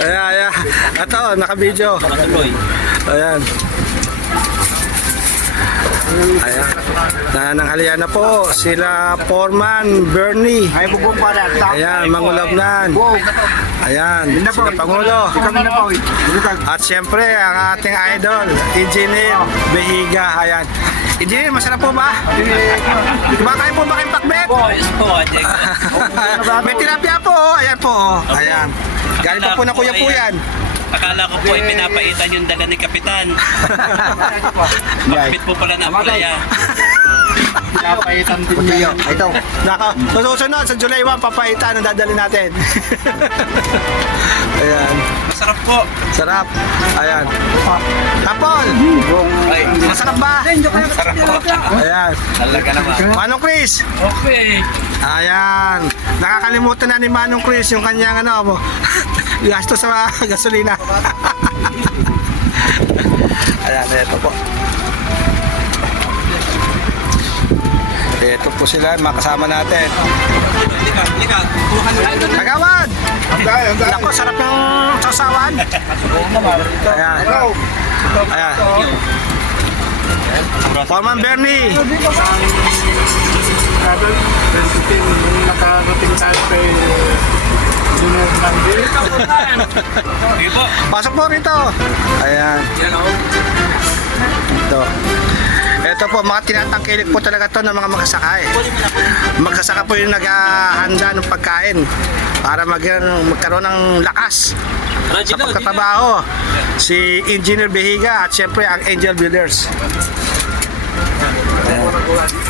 Ayan. Ito, naka-video. Ayan. Ayan. Nananghalian na po sila Foreman Bernie. Ay, bubong pa rin. Ayan, Mangulabnan. Ayan, sila Pangulo. At siyempre, ang ating idol, Engineer Behiga. Ayan. Engineer, masarap po ba? Kumakain po ba kayong pakbet? Yes po, Ajay. May tilapia po. Ayan po. Ayan. Galing pa po na Kuya po yan. Akala ko po ay pinapaitan yung dala ni Kapitan. Bakit po pala na playa? Pinapaitan din niya. Ito. Naka, susunod sa July 1, papaitan ang dadali natin. Ayan. Masarap po. Sarap. Ayan. Tapol. Ay, Masarap ba? masarap po. Ayan. Talaga naman. Manong Chris. Okay. Ayan. Nakakalimutan na ni Manong Chris yung kanyang gasto sa gasolina. Ayan, ito po. Ito po sila, makasama natin. Lika. Tagawan! Ako, sarap yung sasawan. Ayan. Ayan. Foreman Bernie. Nakarating tayo kay Junior Mandy. Sige po. Pasok po rito. Ayan. Ito. Ito po, mga tinatangkilik po talaga to ng mga magsasaka eh. Magsasaka po yung naghahanda ng pagkain para magkaroon ng lakas sa pagtatrabaho. Si Engineer Behiga at siyempre ang Angel Builders. Ayan.